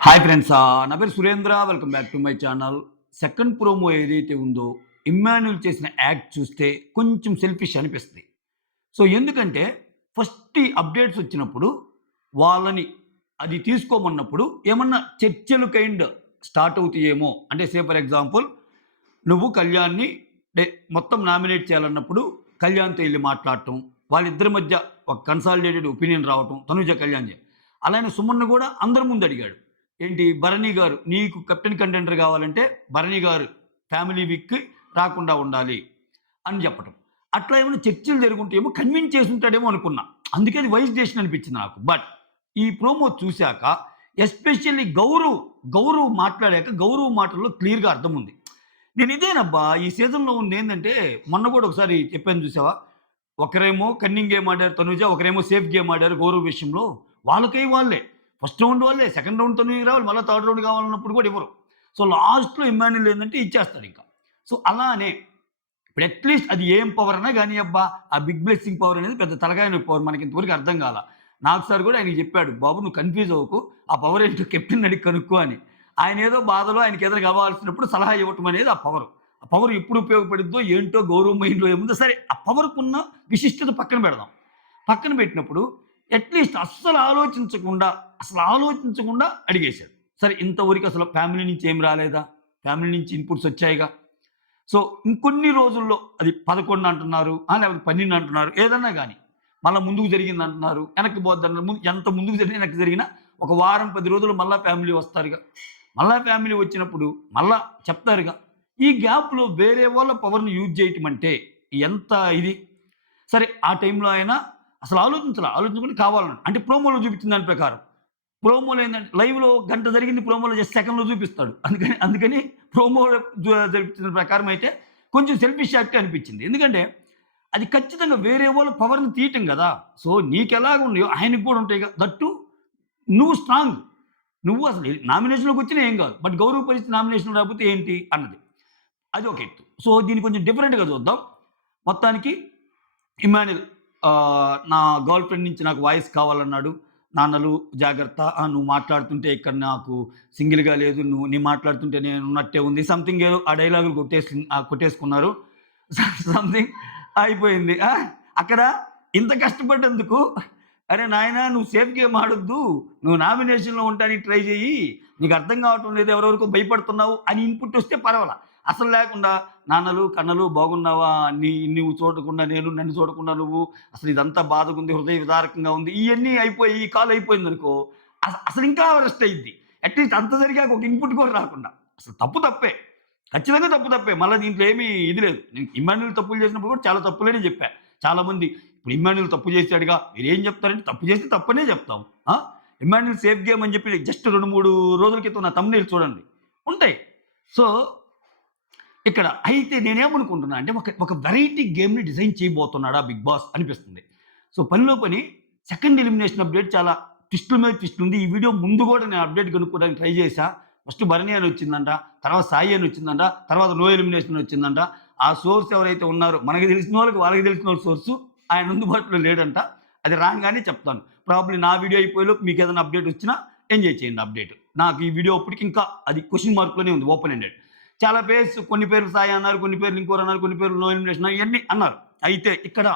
Hi friends నా పేరు Surendra. Welcome back to my channel. Second promo ఏదైతే ఉందో ఇమ్మాన్యుల్ చేసిన యాక్ట్ చూస్తే కొంచెం సెల్ఫిష్ అనిపిస్తుంది. సో ఎందుకంటే ఫస్ట్ ఈ అప్డేట్స్ వచ్చినప్పుడు వాళ్ళని అది తీసుకోమన్నప్పుడు ఏమన్నా చర్చలు స్టార్ట్ అవుతాయేమో. అంటే ఫర్ ఎగ్జాంపుల్ నువ్వు కళ్యాణ్‌ని మొత్తం నామినేట్ చేయాలన్నప్పుడు కళ్యాణ్‌తో ఎళ్లి మాట్లాడటం, వాళ్ళిద్దరి మధ్య ఒక కన్సాలిడేటెడ్ ఒపీనియన్ రావటం, తనుజ కళ్యాణ్‌ది. అలానే సుమన్‌ని కూడా అందరి ముందు అడిగాడు. ఏంటి భరణి గారు నీకు కెప్టెన్ కంటెండర్ కావాలంటే భరణి గారు ఫ్యామిలీ వీక్‌కి రాకుండా ఉండాలి అని చెప్పటం. అట్లా ఏమైనా చర్చలు జరుగుంటేమో కన్విన్స్ చేసుంటాడేమో అనుకున్నా. అందుకే అది వైస్ డెసిషన్ అనిపించింది నాకు. బట్ ఈ ప్రోమో చూసాక ఎస్పెషల్లీ గౌరవ్ మాట్లాడాక గౌరవ్ మాటల్లో క్లియర్‌గా అర్థముంది. నేను ఇదేనబ్బా ఈ సీజన్‌లో ఉందేందంటే మొన్న కూడా ఒకసారి చెప్పాను చూసావా? ఒకరేమో కన్నింగ్ గేమ్ ఆడారు తనుజ, ఒకరేమో సేఫ్ గేమ్ ఆడారు గౌరవ్ విషయంలో. వాళ్ళకై వాళ్ళే. ఫస్ట్ రౌండ్ వాళ్ళే, సెకండ్ రౌండ్ తనుజకి రావాలి, మళ్ళా థర్డ్ రౌండ్ కావాలన్నప్పుడు కూడా ఇవ్వరు. సో లాస్ట్‌లో ఇమ్మాన్యుల్ ఏందంటే ఇచ్చేస్తాడింక. సో అలానే ఇప్పుడు అట్‌లీస్ట్ అది ఏం పవర్ అన్నా గానియబ్బా! ఆ బిగ్ బ్లెస్సింగ్ పవర్ అనేది పెద్ద తలకాయ నొప్పి పవర్ మనకి ఇంతవరకు అర్థం కాలా. నాగ్ సార్ కూడా ఆయనకి చెప్పాడు. బాబు నువ్వు కన్‌ఫ్యూజ్ అవ్వకు. ఆ పవర్ ఏంటో కెప్టెన్‌ని అడిగి కనుక్కో అని. ఆయన ఏదో బాధలో ఆయనకేదైనా కావాల్సినప్పుడు సలహా ఇవ్వటం అనేది ఆ పవర్. ఆ పవర్ ఎప్పుడు ఉపయోగపడిద్దో ఏంటో గౌరవ్ మైండ్‌లో ఏముందో సరే ఆ పవర్‌కున్న విశిష్టత పక్కన పెడదాం. పక్కన పెట్టినప్పుడు అట్‌లీస్ట్ అసలు ఆలోచించకుండా అడిగేశాడు. సరే ఇంతవరకు అసలు ఫ్యామిలీ నుంచి ఏం రాలేదా? ఫ్యామిలీ నుంచి ఇన్‌పుట్స్ వచ్చాయిగా. సో ఇంకొన్ని రోజుల్లో అది 11 అంటున్నారు. లేకపోతే 12 అంటున్నారు. ఏదన్నా గాని. మళ్ళా ముందుకు జరిగిందంటున్నారు. వెనక్కి పోద్దన్నారు. ఎంత ముందుకు జరిగినా, వెనక్కి జరిగినా ఒక వారం, 10 రోజులు మళ్ళా ఫ్యామిలీ వస్తారుగా. మళ్ళా ఫ్యామిలీ వచ్చినప్పుడు మళ్ళా చెప్తారుగా. ఈ గ్యాప్‌లో వేరే వాళ్ళ పవర్‌ని యూజ్ చేయటం అంటే ఎంత ఇది? సరే ఆ టైంలో ఆయన అసలు ఆలోచించకుండా కావాలని అంటే ప్రోమోలో చూపించిన దాని ప్రకారం. ప్రోమోలో ఏందంటే లైవ్‌లో గంట జరిగింది ప్రోమోలో జస్ట్ సెకన్‌లో చూపిస్తాడు. అందుకని ప్రోమోలో జరిపించిన ప్రకారం అయితే కొంచెం సెల్ఫిష్ యాక్టే అనిపించింది. ఎందుకంటే అది ఖచ్చితంగా వేరే వాళ్ళ పవర్‌ని తీయటం గదా! సో నీకెలాగ ఉన్నాయో ఆయనకి కూడా ఉంటాయిగా. దట్ టూ నువ్వు స్ట్రాంగ్. నువ్వు అసలు నామినేషన్‌లోకి వచ్చినా ఏం గాదు. బట్ గౌరవ పరిస్థితి నామినేషన్‌లో రాకపోతే ఏంటి అన్నది. అది ఒక ఎత్తు. సో దీన్ని కొంచెం డిఫరెంట్‌గా చూద్దాం. మొత్తానికి ఇమ్మాన్యుల్ నా గర్ల్ ఫ్రెండ్ నుంచి నాకు వాయిస్ కావాలన్నాడు. నాన్నలు జాగ్రత్త. నువ్వు మాట్లాడుతుంటే ఇక్కడ నాకు సింగిల్‌గా లేదు. నీ మాట్లాడుతుంటే నేనున్నట్టే ఉంది. సంథింగ్ ఏదో ఆ డైలాగులు కొట్టేసుకున్నారు. సంథింగ్ అయిపోయింది. అక్కడ ఇంత కష్టపడ్డందుకు "అరే నాయనా నువ్వు సేఫ్ గేమ్ ఆడొద్దు. నువ్వు నామినేషన్‌లో ఉండటానికి ట్రై చెయ్యి. నీకు అర్థం కావటం లేదు. ఎవరెవరికో భయపడుతున్నావు" అని ఇన్‌పుట్ వస్తే పర్వాలా. అసలు లేకుండా నాన్నలు, కన్నలు బాగున్నావా? నువ్వు చూడకుండా నేను, నన్ను చూడకుండా నువ్వు, అసలు ఇదంతా బాధగుంది, హృదయ విదారకంగా ఉంది. ఇయన్నీ అయిపోయి ఈ కాల్ అయిపోయిందనుకో, అసలు ఇంకా వరస్ట్ అయ్యిద్ది. అట్‌లీస్ట్ అంత జరిగాక ఒక ఇన్‌పుట్ కూడా రాకుండా. అసలు తప్పు తప్పే. ఖచ్చితంగా తప్పు తప్పే. మళ్ళా దీంట్లో ఏమీ ఇది లేదు. నేను ఇమ్మాన్యుల్ తప్పులు చేసినప్పుడు కూడా చాలా తప్పులనే చెప్పా. చాలామంది ఇప్పుడు ఇమ్మాన్యుల్ తప్పు చేసాడుగా, మీరేం చెప్తారంటే తప్పు చేస్తే తప్పనే చెప్తాం. ఆ! ఇమ్మాన్యుల్ సేఫ్ గేమ్ అని చెప్పి జస్ట్ 2, 3 రోజుల క్రితం నా థంబ్‌నెయిల్ చూడండి. ఉంటాయి. సో ఇక్కడ అయితే నేనేమనుకుంటున్నా అంటే ఒక వెరైటీ గేమ్‌ని డిజైన్ చేయబోతున్నాడా బిగ్ బాస్ అనిపిస్తుంది. సో పనిలో పని సెకండ్ ఎలిమినేషన్ అప్డేట్ చాలా ట్విస్టుల మీద ట్విస్ట్ ఉంది. ఈ వీడియో ముందు కూడా నేను అప్డేట్ కనుక్కోవడానికి ట్రై చేశా. ఫస్ట్ భరణి అని వచ్చిందంట. తర్వాత సాయి అని వచ్చిందంట. తర్వాత నో ఎలిమినేషన్ వచ్చిందంట. ఆ సోర్స్ ఎవరైతే ఉన్నారో మనకు తెలిసిన వాళ్ళకి వాళ్ళకి తెలిసిన వాళ్ళ సోర్సు ఆయన అందుబాటులో లేడంట. అది రాంగానే చెప్తాను. ప్రాబబ్లీ నా వీడియో అయిపోయేలోపు మీకు ఏదైనా అప్డేట్ వచ్చినా ఎంజాయ్ చేయండి అప్డేట్. నాకు ఈ వీడియో అప్పటికి ఇంకా అది క్వెషన్ మార్క్‌లోనే ఉంది ఓపెన్ ఎండెడ్. చాలా కొన్ని పేర్లు సాయి అన్నారు, కొన్ని పేర్లు ఇంకోరు అన్నారు, కొన్ని పేర్లు నో ఎలిమినేషన్ ఇయన్నీ అన్నారు. అయితే ఇక్కడ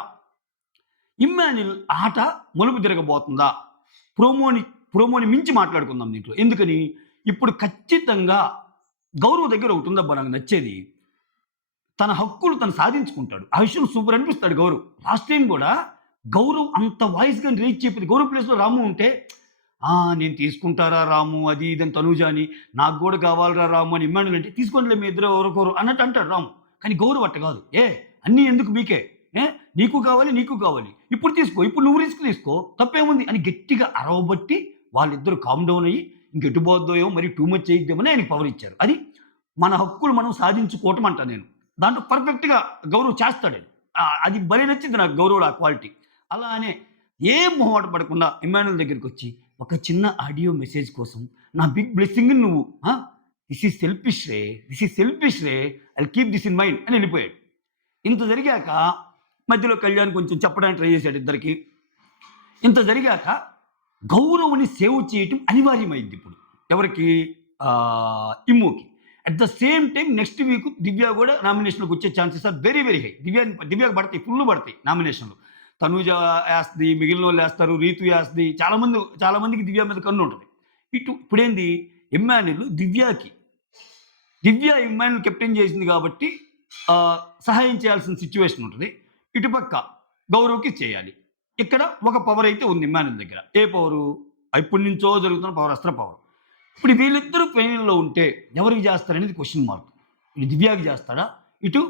ఇమ్మాన్యుల్ ఆట మలుపు తిరగబోతుందా? ప్రోమోని ప్రోమోని మించి మాట్లాడుకుందాం దీంట్లో. ఎందుకని? ఇప్పుడు ఖచ్చితంగా గౌరవ్ దగ్గర ఒకటుందబ్బా నాకు నచ్చేది. తన హక్కులు తను సాధించుకుంటాడు. ఆ విషయంలో సూపర్ అనిపిస్తాడు గౌరవ్. లాస్ట్ టైమ్ గూడా గౌరవ్ అంత వాయిస్‌గా రీచ్ చెప్పేది గౌరవ్ ప్లేస్‌లో రాము ఉంటే నేను తీసుకుంటారా రాము అది ఇది అని తనూజ అని, నాకు గూడా కావాలిరా రాము అని ఇమ్మాన్యుల్ అంటే, తీసుకోండిలే మీ ఇద్దరు ఎవరికొకరు అన్నట్టు అంటాడు రాము. కానీ గౌరవ్ అట్ట గాదు. అన్నీ ఎందుకు మీకే? నీకు కావాలి, నీకు కావాలి. ఇప్పుడు తీసుకో. ఇప్పుడు నువ్వు రిస్క్ తీసుకో. తప్పేముంది అని గట్టిగా అరవబట్టి వాళ్ళిద్దరూ కామ్ డౌన్ అయ్యి ఇంకెటు పోద్దో ఏమో మరి టూ మచ్ చేయొద్దేమని ఆయనకి పవర్ ఇచ్చారు. అది మన హక్కులు మనం సాధించుకోవటం అంటా నేను. దాంట్లో పర్ఫెక్ట్‌గా గౌరవ్ చేస్తాడది. అది భలే నచ్చింది నాకు గౌరవ్‌లో ఆ క్వాలిటీ. అలా అనే ఏం మొహమాట పడకుండా ఇమ్మాన్యుల్ దగ్గరికొచ్చి ఒక చిన్న ఆడియో మెసేజ్ కోసం నా బిగ్ బ్లెస్సింగ్‌ని నువ్వు this is selfish ray. I'll keep this in mind అని ఎళ్ళిపోయాడు. ఇంత జరిగాక మధ్యలో కళ్యాణ్ కొంచెం చెప్పడానికి ట్రై చేశాడు ఇద్దరికి. ఇంత జరిగాక గౌరవ్‌ని సేవ్ చేయటం అనివార్యమైందిప్పుడు. ఎవరికి? ఇమ్ముకి. At the same time next week Divya కూడా నామినేషన్‌లోకి వచ్చే chances are very, very high. దివ్యకి పడతాయి. ఫుల్ పడతాయి నామినేషన్‌లు. తనూజ ఏస్తది, మిగిలినోళ్ళు ఏస్తారు, రీతు ఏస్తది. చాలా మందికి దివ్య మీద కన్ను ఉంటది. ఇప్పుడేంది ఇమ్మాన్యుల్ దివ్య ఇమ్మాన్యుల్ కెప్టెన్ చేసింది కాబట్టి సహాయం చేయాల్సిన సిట్యుయేషన్ ఉంటది. ఇటుపక్క గౌరవ్‌కి చేయాలి. ఇక్కడ ఒక పవర్ అయితే ఉంది ఇమ్మాన్యుల్ దగ్గర. ఏ పవరు? ఎప్పటి నుంచో జరుగుతున్న పవర్, అస్త్ర పవర్. ఇప్పుడు వీళ్ళిద్దరూ ఫైనల్‌లో ఉంటే ఎవరికి చేస్తారనేది క్వెషన్ మార్క్. ఇటు దివ్యకి చేస్తాడా? ఇటు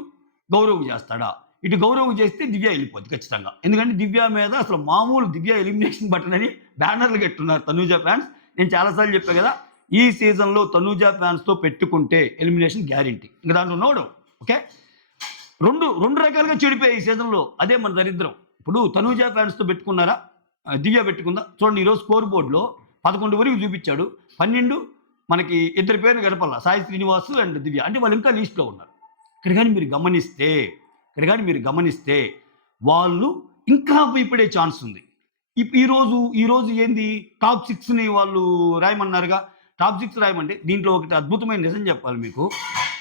గౌరవ్‌కి చేస్తాడా? ఇటు గౌరవ్‌కి చేస్తే దివ్య వెళ్ళిపోద్ది ఖచ్చితంగా. ఎందుకంటే దివ్య మీద అసలు మామూలు దివ్య ఎలిమినేషన్ బటన్ అని బ్యానర్లు కట్టున్నారు తనూజ ఫ్యాన్స్. నేను చాలా సార్లు చెప్పా కదా, ఈ సీజన్‌లో తనూజ ఫ్యాన్స్‌తో పెట్టుకుంటే ఎలిమినేషన్ గ్యారంటీ. ఇంక దాంట్లో నో డౌట్. ఓకే. రెండు రకాలుగా చెడిపోయాయి ఈ సీజన్‌లో. అదే మన దరిద్రం. ఇప్పుడు తనూజ ఫ్యాన్స్‌తో పెట్టుకున్నారా? దివ్య పెట్టుకుందా? చూడండి ఈరోజు స్కోర్ బోర్డ్‌లో 11 వరకు చూపించాడు. 12 మనకి ఇద్దరి పేర్లు కనపల్లా. సాయి శ్రీనివాస్ అండ్ దివ్య. అంటే వాళ్ళు ఇంకా లీస్ట్‌లో ఉన్నారు. ఇక్కడ కానీ మీరు గమనిస్తే వాళ్ళు ఇంకా భయపడే ఛాన్స్ ఉంది. ఈరోజు ఏంది టాప్ 6ని వాళ్ళు రాయమన్నారుగా. టాప్ 6 రాయమంటే దీంట్లో ఒకటి అద్భుతమైన నిజం చెప్పాలి మీకు.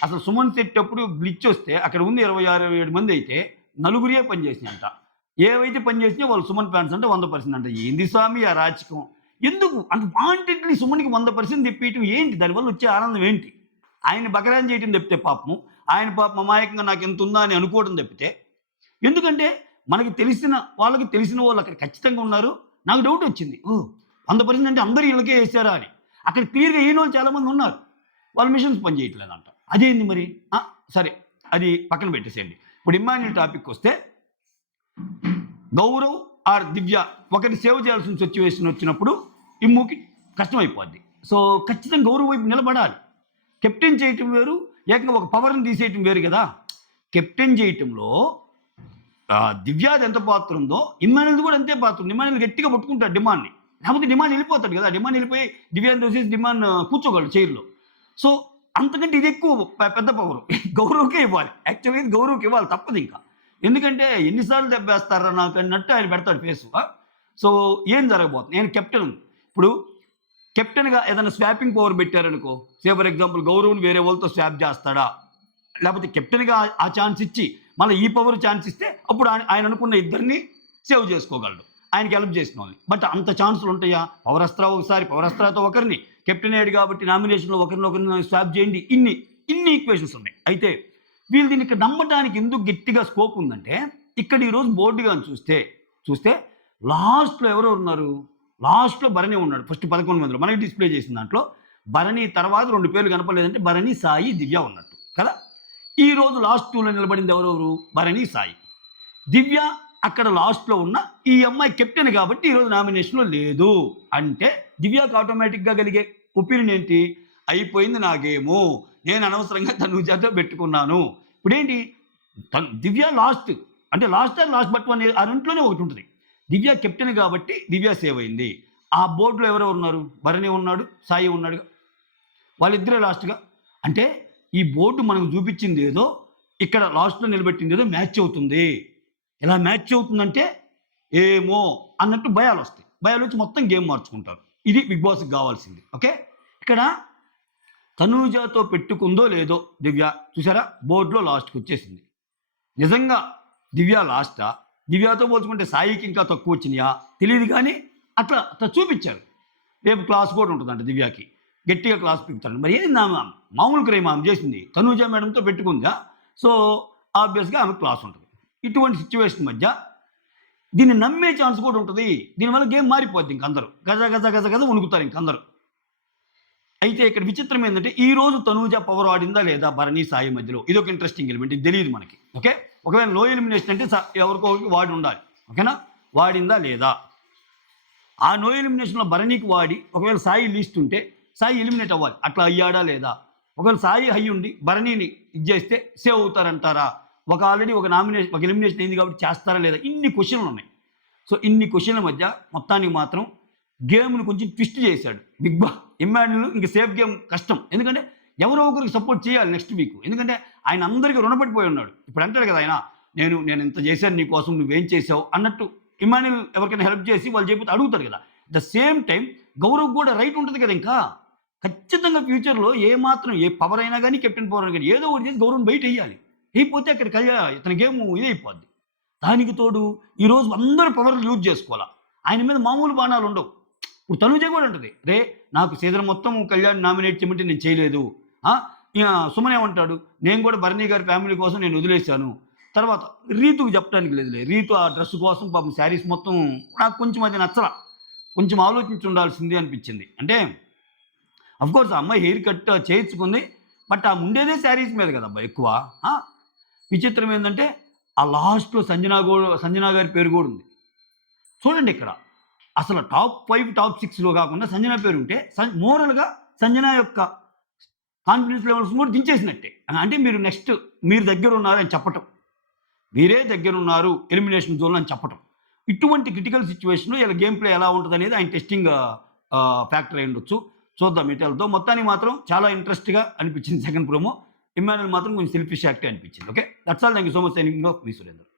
అసలు సుమన్ శెట్టి అప్పుడు గ్లిచ్ వస్తే అక్కడ ఉంది 26, 27 మంది అయితే నలుగురే పనిచేసినాయంట. ఏవైతే పనిచేసినా వాళ్ళు సుమన్ ఫ్యాన్స్ అంటే 100% అంట. ఏంది స్వామి ఆ రాజకీయం? ఎందుకు అంత వాంటెడ్లీ సుమన్‌కి 100% తెప్పియటం ఏంటి? దానివల్ల వచ్చే ఆనందం ఏంటి? ఆయన బకరాన్ చేయటం తప్పితే పాపం, ఆయన పాపం అమాయకంగా నాకెంత ఉందా అని అనుకోవడం తప్పితే. ఎందుకంటే వాళ్ళకి తెలిసిన వాళ్ళు అక్కడ ఖచ్చితంగా ఉన్నారు. నాకు డౌట్ వచ్చింది. ఓహ్! 100% అంటే అందరూ ఈళ్ళకే ఏసారా అని. అక్కడ క్లియర్‌గా ఈయనోళ్ళు చాలామంది ఉన్నారు. వాళ్ళ మిషన్స్ పని చేయట్లేదంట. అదేంది మరి? సరే అది పక్కన పెట్టేసేయండి. ఇప్పుడు ఇమ్మాన్యుల్ టాపిక్‌కొస్తే గౌరవ్ ఆర్ దివ్య ఒకరిని సేవ్ చేయాల్సిన సిట్యుయేషన్ వచ్చినప్పుడు ఇమ్ముకి కష్టమైపోద్ది. సో ఖచ్చితంగా గౌరవ్ వైపు నిలబడాలి. కెప్టెన్ చేయటం వేరు, ఏకంగా ఒక పవర్‌ని తీసేయటం వేరు కదా. కెప్టెన్ చేయటంలో దివ్యాది ఎంత పాత్ర ఉందో ఇమ్మాన్యుల్‌ది కూడా అంతే పాత్ర ఉంది. ఇమ్మాన్యుల్ గట్టిగా పట్టుకుంటాడు డిమాండ్‌ని. లేకపోతే డిమాండ్ వెళ్ళిపోతాడు కదా. డిమాండ్ వెళ్ళిపోయి దివ్యాని తోసేసి డిమాండ్ కూర్చోగలడు చైర్‌లో. సో అంతకంటే ఇది ఎక్కువ పెద్ద పవరు. గౌరవ్‌కే ఇవ్వాలి. యాక్చువల్‌గా ఇది గౌరవ్‌కి ఇవ్వాలి తప్పదు ఇంకా. ఎందుకంటే ఎన్నిసార్లు దెబ్బేస్తారా నాకు అన్నట్టు ఆయన పెడతాడు ఫేసు. సో ఏం జరగబోతుంది? నేను కెప్టెన్. ఇప్పుడు కెప్టెన్‌గా ఏదైనా స్వాపింగ్ పవర్ పెట్టారనుకో, ఫర్ ఎగ్జాంపుల్ గౌరవ్‌ని వేరే వాళ్ళతో స్వాప్ చేస్తాడా? లేకపోతే కెప్టెన్‌గా ఆ ఛాన్స్ ఇచ్చి మళ్ళీ ఈ పవర్ ఛాన్స్ ఇస్తే అప్పుడు ఆయన అనుకున్న ఇద్దరిని సేవ్ చేసుకోగలడు. ఆయనకి హెల్ప్ చేసిన వాళ్ళని. బట్ అంత ఛాన్సులు ఉంటాయా? పవర్ అస్త్రాతో ఒకరిని, కెప్టెన్ అయ్యాడు కాబట్టి నామినేషన్‌లో ఒకరిని స్వాప్ చేయండి. ఇన్ని ఈక్వేషన్స్ ఉన్నాయి. అయితే వీళ్ళు దీన్ని ఇక్కడ నమ్మటానికి ఎందుకు గట్టిగా స్కోప్ ఉందంటే, ఇక్కడ ఈరోజు బోర్డు గాని చూస్తే లాస్ట్‌లో ఎవరు ఉన్నారు? లాస్ట్‌లో భరణి ఉన్నాడు. ఫస్ట్ 11 మందిలో మనకి డిస్ప్లే చేసిన దాంట్లో భరణి తర్వాత 2 పేర్లు కనపడలేదంటే భరణి, సాయి, దివ్య ఉన్నట్టు కదా. ఈరోజు లాస్ట్ 2లో నిలబడింది ఎవరెవరు? భరణి, సాయి. దివ్య అక్కడ లాస్ట్‌లో ఉన్న ఈ అమ్మాయి కెప్టెన్ కాబట్టి ఈరోజు నామినేషన్‌లో లేదు. అంటే దివ్యకి ఆటోమేటిక్‌గా కలిగే ఒపీనియన్ ఏంటి? అయిపోయింది నా గేము. నేను అనవసరంగా తనూజతో పెట్టుకున్నాను. ఇప్పుడేంటి దివ్య లాస్ట్ అంటే లాస్ట్ బట్ వన్ ఆ రెంట్లోనే ఒకటి ఉంటుంది. దివ్య కెప్టెన్ కాబట్టి దివ్య సేవ్ అయింది. ఆ బోర్డులో ఎవరెవరు ఉన్నారు? భరణి ఉన్నాడు, సాయి ఉన్నాడుగా. వాళ్ళిద్దరే లాస్ట్‌గా. అంటే ఈ బోర్డు మనకు చూపించింది ఏదో, ఇక్కడ లాస్ట్‌లో నిలబెట్టింది ఏదో మ్యాచ్ అవుతుంది. ఎలా మ్యాచ్ అవుతుందంటే ఏమో అన్నట్టు భయాలొస్తాయి. భయాలొచ్చి మొత్తం గేమ్ మార్చుకుంటారు. ఇది బిగ్ బాస్‌కి కావాల్సింది. ఓకే. ఇక్కడ తనూజతో పెట్టుకుందో లేదో దివ్య చూసారా బోర్డులో లాస్ట్‌కి వచ్చేసింది. నిజంగా దివ్య లాస్టా? దివ్యతో పోల్చుకుంటే సాయికి ఇంకా తక్కువ వచ్చినాయా తెలియదు కానీ అట్లా చూపించారు. రేపు క్లాస్ కూడా ఉంటుందంట దివ్యకి. గట్టిగా క్లాస్ పీకుతాడు. మరి ఏంది మామూలు క్రైమ్ ఆమె చేసింది? తనూజ మేడంతో పెట్టుకుందా? సో ఆబ్వియస్‌గా ఆమె క్లాస్ ఉంటుంది. ఇటువంటి సిట్యుయేషన్ మధ్య దీన్ని నమ్మే ఛాన్స్ కూడా ఉంటుంది. దీనివల్ల గేమ్ మారిపోద్ది. ఇంకందరూ గజ వణుకుతారు ఇంకందరూ. అయితే ఇక్కడ విచిత్రం ఏంటంటే ఈరోజు తనూజ పవర్ వాడిందా లేదా భరణి, సాయి మధ్యలో? ఇదొక ఇంట్రెస్టింగ్ ఎలిమెంట్. ఇది తెలియదు మనకి. ఓకే. ఒకవేళ నో ఎలిమినేషన్ అంటే ఎవరికో వాడి ఉండాలి. ఓకేనా? వాడిందా లేదా? ఆ నో ఎలిమినేషన్లో భరణికి వాడి ఒకవేళ సాయి లిస్ట్ ఉంటే సాయి ఎలిమినేట్ అవ్వాలి. అట్లా అయ్యాడా లేదా? ఒకవేళ సాయి హై ఉండి భరణిని ఇది చేస్తే సేవ్ అవుతారంటారా? ఆల్రెడీ ఒక ఎలిమినేషన్ అయింది కాబట్టి చేస్తారా లేదా? ఇన్ని క్వశ్చన్లు ఉన్నాయి. సో ఇన్ని క్వశ్చన్ల మధ్య మొత్తానికి మాత్రం గేమ్ను కొంచెం ట్విస్ట్ చేశాడు బిగ్ బాస్. ఇమ్మాన్యుల్ ఇంక సేఫ్ గేమ్ కష్టం. ఎందుకంటే ఎవరో ఒకరికి సపోర్ట్ చేయాలి నెక్స్ట్ వీక్. ఎందుకంటే ఆయన అందరికీ రుణపడిపోయి ఉన్నాడు. ఇప్పుడు అంటాడు కదా ఆయన, నేను ఇంత చేశాను నీ కోసం, నువ్వేం చేసావు అన్నట్టు ఇమ్మాన్యుల్ ఎవరికైనా హెల్ప్ చేసి వాళ్ళు చెప్పితే అడుగుతారు కదా. ద సేమ్ టైం గౌరవ్ కూడా రైట్ ఉంటుంది కదా. ఇంకా ఖచ్చితంగా ఫ్యూచర్‌లో ఏమాత్రం ఏ పవర్ అయినా గాని, కెప్టెన్ పవర్ అయినా గాని ఏదో ఒకటి చేసి గౌరవం బయటెయ్యాలి. ఎయకపోతే అక్కడ ఇతని గేము ఇదైపోద్ది. దానికి తోడు ఈరోజు అందరూ పవర్‌లు యూజ్ జేసుకోవాల. ఆయన మీద మామూలు బాణాలుండవు. ఇప్పుడు తనూజ గూడా అంటది. నాకు సీజన్ మొత్తం కళ్యాణ్ నామినేట్ చేయమంటే నేను చేయలేదు. ఆ! సుమన్ ఏమంటాడు? నేను గూడా భరణి గారి ఫ్యామిలీ కోసం నేను వదిలేసాను. తర్వాత రీతుకి చెప్పడానికి లేదులే. రీతు ఆ డ్రెస్ కోసం పాపం శారీస్ మొత్తం నాకు కొంచెం అది నచ్చల. కొంచెం ఆలోచించి ఉండాల్సింది అనిపిచ్చింది. అంటే ఆఫ్‌కోర్స్ ఆ అమ్మాయి హెయిర్ కట్ చేయించుకుంది. బట్ ఆ ఉండేదే శారీస్ మీద గదబ్బా ఎక్కువ. ఆ! విచిత్రం ఏందంటే ఆ లాస్ట్‌లో సంజన గారి పేరు గూడా ఉంది. చూడండి ఇక్కడ. అసలు టాప్ 5, టాప్ 6లో గాకుండా సంజన పేరుంటే మోరల్‌గా సంజన యొక్క కాన్ఫిడెన్స్ లెవెల్స్ కూడా దించేసినట్టే. అంటే మీరు నెక్స్ట్ మీరు దగ్గరున్నారని చెప్పటం. మీరే దగ్గరున్నారు ఎలిమినేషన్ జోన్‌లో అని చెప్పటం. ఇటువంటి క్రిటికల్ సిట్యుయేషన్‌లో ఈళ్ళ గేమ్ ప్లే ఎలా ఉంటదనేది ఆయన టెస్టింగ్ ఫ్యాక్టర్ అయ్యుండొచ్చు. చూద్దాం ఎటెళ్తదో. మొత్తానికి మాత్రం చాలా ఇంట్రెస్ట్‌గా అనిపించింది సెకండ్ ప్రోమో. ఇమ్మాన్యుల్ మాత్రం కొంచెం సెల్ఫిష్ యాక్టే అనిపించింది. Okay. That's all. Thank you so much. Signing off me Surender.